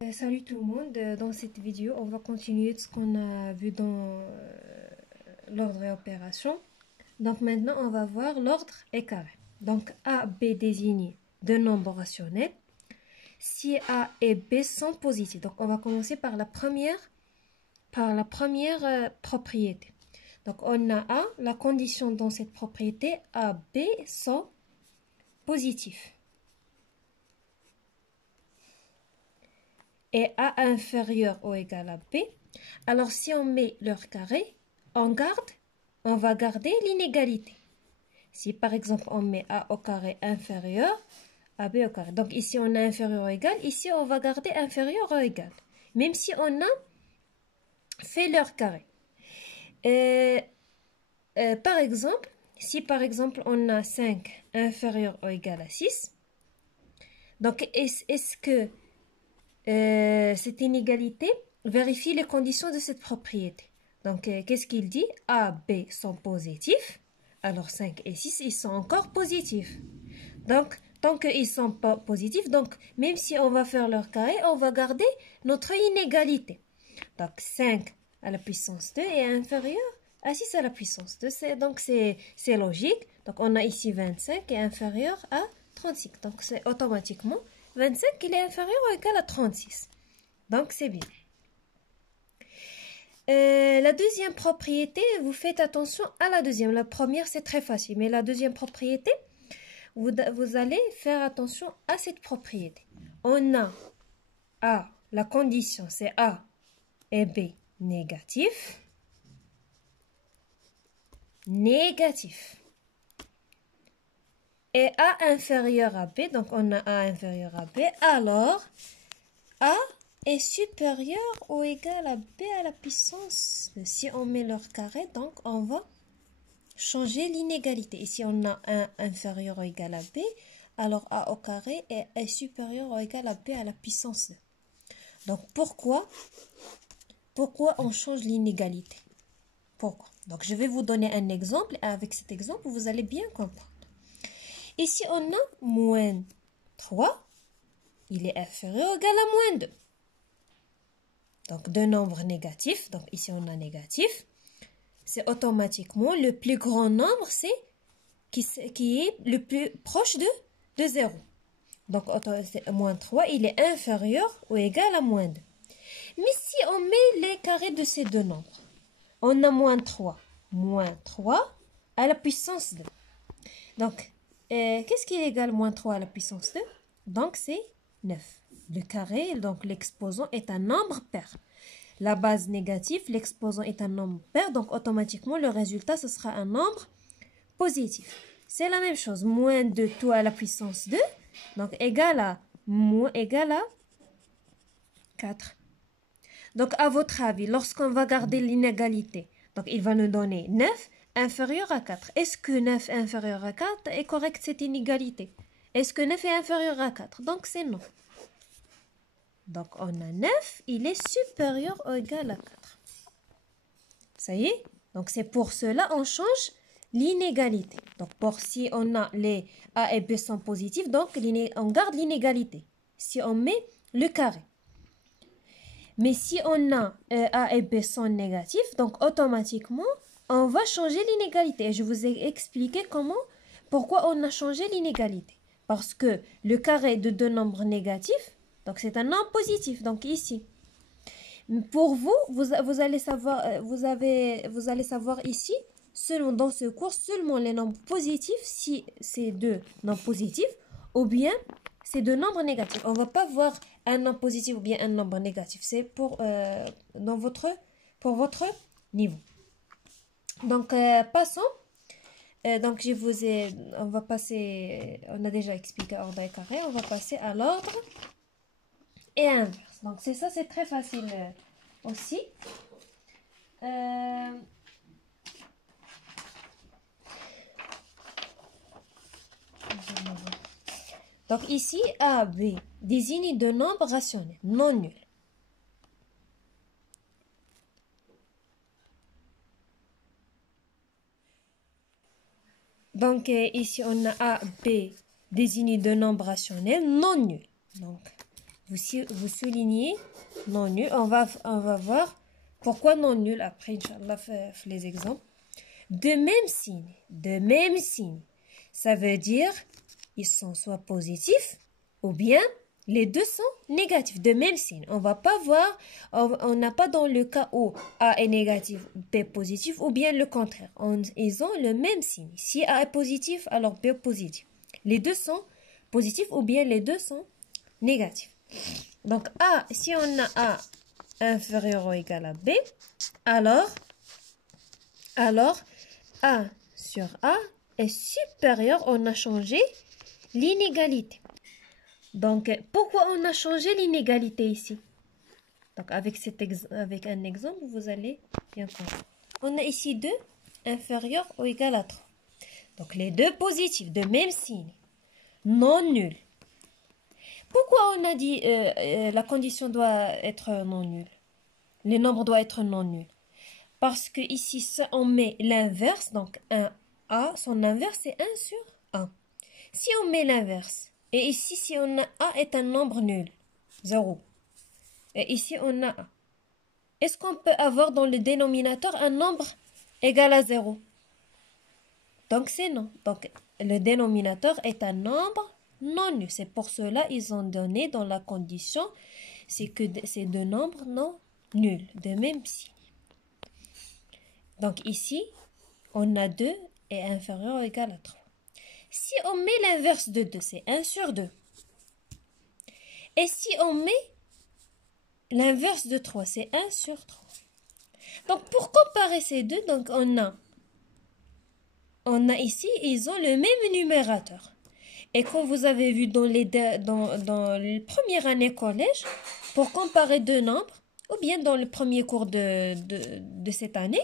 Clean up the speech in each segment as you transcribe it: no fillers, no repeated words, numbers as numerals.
Salut tout le monde, dans cette vidéo on va continuer de ce qu'on a vu dans l'ordre et opération. Donc maintenant on va voir l'ordre et carré. Donc A, B désignés deux nombres rationnels si A et B sont positifs. Donc on va commencer par la première propriété. Donc on a A, la condition dans cette propriété A, B sont positifs. Et A inférieur ou égal à B. Alors si on met leur carré, on va garder l'inégalité. Si par exemple on met A au carré inférieur à B au carré. Donc ici on a inférieur ou égal, ici on va garder inférieur ou égal. Même si on a fait leur carré. Par exemple, si par exemple on a 5 inférieur ou égal à 6, donc est-ce que cette inégalité vérifie les conditions de cette propriété. Donc, qu'est-ce qu'il dit? A, B sont positifs. Alors, 5 et 6, ils sont encore positifs. Donc, tant qu'ils ne sont pas positifs, donc, même si on va faire leur carré, on va garder notre inégalité. Donc, 5 à la puissance 2 est inférieur à 6 à la puissance 2. Donc, c'est logique. Donc, on a ici 25 qui est inférieur à 36. Donc, c'est automatiquement 25, il est inférieur ou égal à 36. Donc, c'est bien. La deuxième propriété, vous faites attention à la deuxième. La première, c'est très facile. Mais la deuxième propriété, vous allez faire attention à cette propriété. On a A, la condition, c'est A et B négatif. Négatif. Et A inférieur à B, donc on a A inférieur à B, alors A est supérieur ou égal à B à la puissance. Si on met leur carré, donc on va changer l'inégalité. Ici on a 1 inférieur ou égal à B, alors A au carré est supérieur ou égal à B à la puissance 2. Donc pourquoi on change l'inégalité? Pourquoi? Donc je vais vous donner un exemple et avec cet exemple vous allez bien comprendre. Ici, on a moins 3, il est inférieur ou égal à moins 2. Donc, deux nombres négatifs, donc ici on a négatif. C'est automatiquement le plus grand nombre, c'est qui est le plus proche de 0. Donc, moins 3, il est inférieur ou égal à moins 2. Mais si on met les carrés de ces deux nombres, on a moins 3 à la puissance 2. Donc, qu'est-ce qui est égal à moins 3 à la puissance 2? Donc, c'est 9. Le carré, donc l'exposant est un nombre pair. La base négative, l'exposant est un nombre pair. Donc, automatiquement, le résultat, ce sera un nombre positif. C'est la même chose. Moins 2 tout à la puissance 2. Donc, égal à 4. Donc, à votre avis, lorsqu'on va garder l'inégalité, donc il va nous donner 9 inférieur à 4. Est-ce que 9 inférieur à 4 est correct cette inégalité? Est-ce que 9 est inférieur à 4? Donc c'est non. Donc on a 9, il est supérieur ou égal à 4. Ça y est? Donc c'est pour cela on change l'inégalité. Donc pour si on a les A et B sont positifs, donc on garde l'inégalité. Si on met le carré. Mais si on a A et B sont négatifs, donc automatiquement, on va changer l'inégalité. Et je vous ai expliqué pourquoi on a changé l'inégalité. Parce que le carré de deux nombres négatifs, donc c'est un nombre positif, donc ici. Pour vous allez savoir, vous allez savoir ici, dans ce cours, seulement les nombres positifs, si c'est deux nombres positifs, ou bien c'est deux nombres négatifs. On ne va pas voir un nombre positif ou bien un nombre négatif. C'est pour votre niveau. Donc, passons. Donc, on a déjà expliqué ordre et carré. On va passer à l'ordre et inverse. Donc, c'est très facile aussi. Donc ici, A, B désigne deux nombres rationnels, non nuls. Donc ici, on a A, B désigne deux nombres rationnels non nuls. Donc, vous soulignez non nul. On va voir pourquoi non nul après, Inch'Allah, les exemples. De même signe. Ça veut dire ils sont soit positifs ou bien les deux sont négatifs, de même signe. On va pas voir, on n'a pas dans le cas où A est négatif, B positif ou bien le contraire. Ils ont le même signe. Si A est positif, alors B est positif. Les deux sont positifs ou bien les deux sont négatifs. Donc A, si on a A inférieur ou égal à B, alors A sur A est supérieur. On a changé l'inégalité. Donc, pourquoi on a changé l'inégalité ici? Donc, avec un exemple, vous allez bien comprendre. On a ici 2 inférieur ou égal à 3. Donc, les deux positifs de même signe, non nul. Pourquoi on a dit la condition doit être non nulle? Le nombre doit être non nul. Parce que ici, on met l'inverse, donc 1A, son inverse c'est 1 sur 1. Si on met l'inverse, et ici, si on a A est un nombre nul, 0. Et ici, on a A. Est-ce qu'on peut avoir dans le dénominateur un nombre égal à 0? Donc, c'est non. Donc, le dénominateur est un nombre non nul. C'est pour cela qu'ils ont donné dans la condition, c'est que c'est deux nombres non nuls, de même signe. Donc, ici, on a 2 est inférieur ou égal à 3. Si on met l'inverse de 2, c'est 1 sur 2. Et si on met l'inverse de 3, c'est 1 sur 3. Donc, pour comparer ces deux, donc on a ici, ils ont le même numérateur. Et comme vous avez vu dans la première année collège, pour comparer deux nombres, ou bien dans le premier cours de cette année,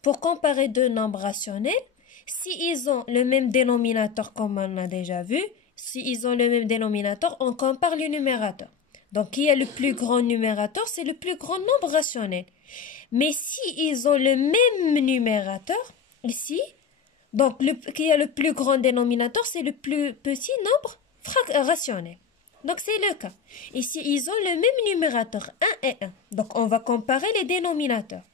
pour comparer deux nombres rationnels, s'ils ont le même dénominateur comme on a déjà vu, s'ils ont le même dénominateur, on compare le numérateur. Donc, qui est le plus grand numérateur? C'est le plus grand nombre rationnel. Mais s'ils ont le même numérateur, ici, donc qui est le plus grand dénominateur, c'est le plus petit nombre rationnel. Donc, c'est le cas. Ici, ils ont le même numérateur, 1 et 1. Donc, on va comparer les dénominateurs.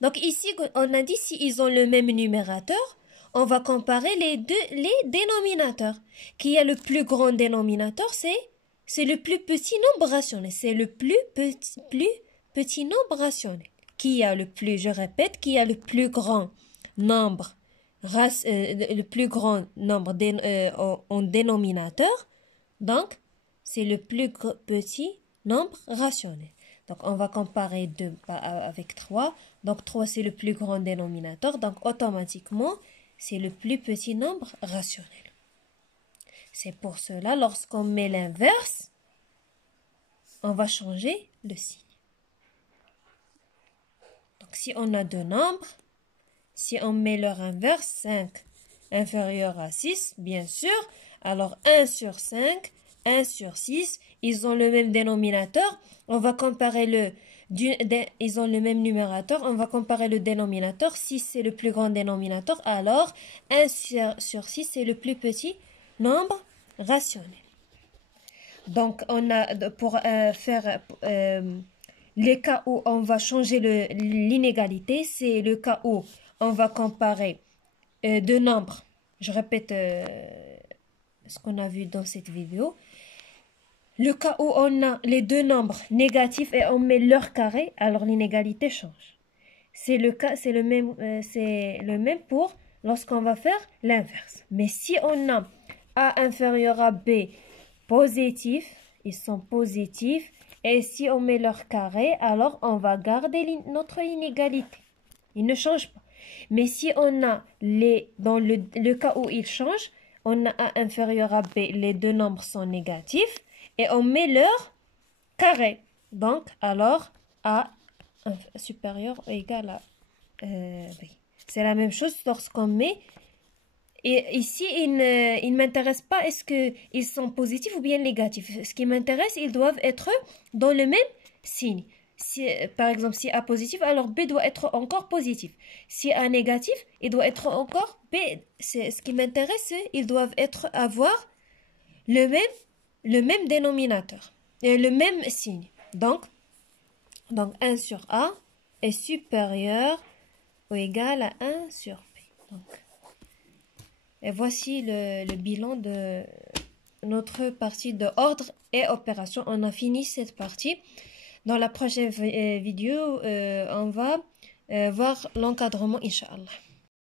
Donc ici, on a dit s'ils ont le même numérateur, on va comparer les dénominateurs. Qui est le plus grand dénominateur? C'est le plus petit nombre rationnel. C'est le plus petit nombre rationnel. Qui a le plus, je répète, qui a le plus grand nombre, en dénominateur? Donc, c'est le plus petit nombre rationnel. Donc, on va comparer 2 avec 3. Donc, 3, c'est le plus grand dénominateur. Donc, automatiquement, c'est le plus petit nombre rationnel. C'est pour cela, lorsqu'on met l'inverse, on va changer le signe. Donc, si on a deux nombres, si on met leur inverse, 5 inférieur à 6, bien sûr, alors 1 sur 5, 1 sur 6, ils ont le même dénominateur. On va comparer ils ont le même numérateur. On va comparer le dénominateur. 6, c'est le plus grand dénominateur. Alors, 1 sur 6, c'est le plus petit nombre rationnel. Donc, on a pour faire les cas où on va changer l'inégalité, c'est le cas où on va comparer deux nombres. Je répète ce qu'on a vu dans cette vidéo. Le cas où on a les deux nombres négatifs et on met leur carré, alors l'inégalité change. C'est le même pour lorsqu'on va faire l'inverse. Mais si on a A inférieur à B positif, ils sont positifs, et si on met leur carré, alors on va garder notre inégalité. Il ne change pas. Mais si on a dans le cas où il change, on a A inférieur à B, les deux nombres sont négatifs, et on met leur carré. Donc, alors, A supérieur ou égal à B. C'est la même chose lorsqu'on met. Et ici, il ne m'intéresse pas est-ce qu'ils sont positifs ou bien négatifs. Ce qui m'intéresse, ils doivent être dans le même signe. Par exemple, si A positif, alors B doit être encore positif. Si A négatif, il doit être encore B. Ce qui m'intéresse, c'est qu'ils doivent avoir le même le même dénominateur, le même signe. Donc 1 sur A est supérieur ou égal à 1 sur B. Donc, et voici le bilan de notre partie de ordre et opération. On a fini cette partie. Dans la prochaine vidéo, on va voir l'encadrement, Inch'Allah.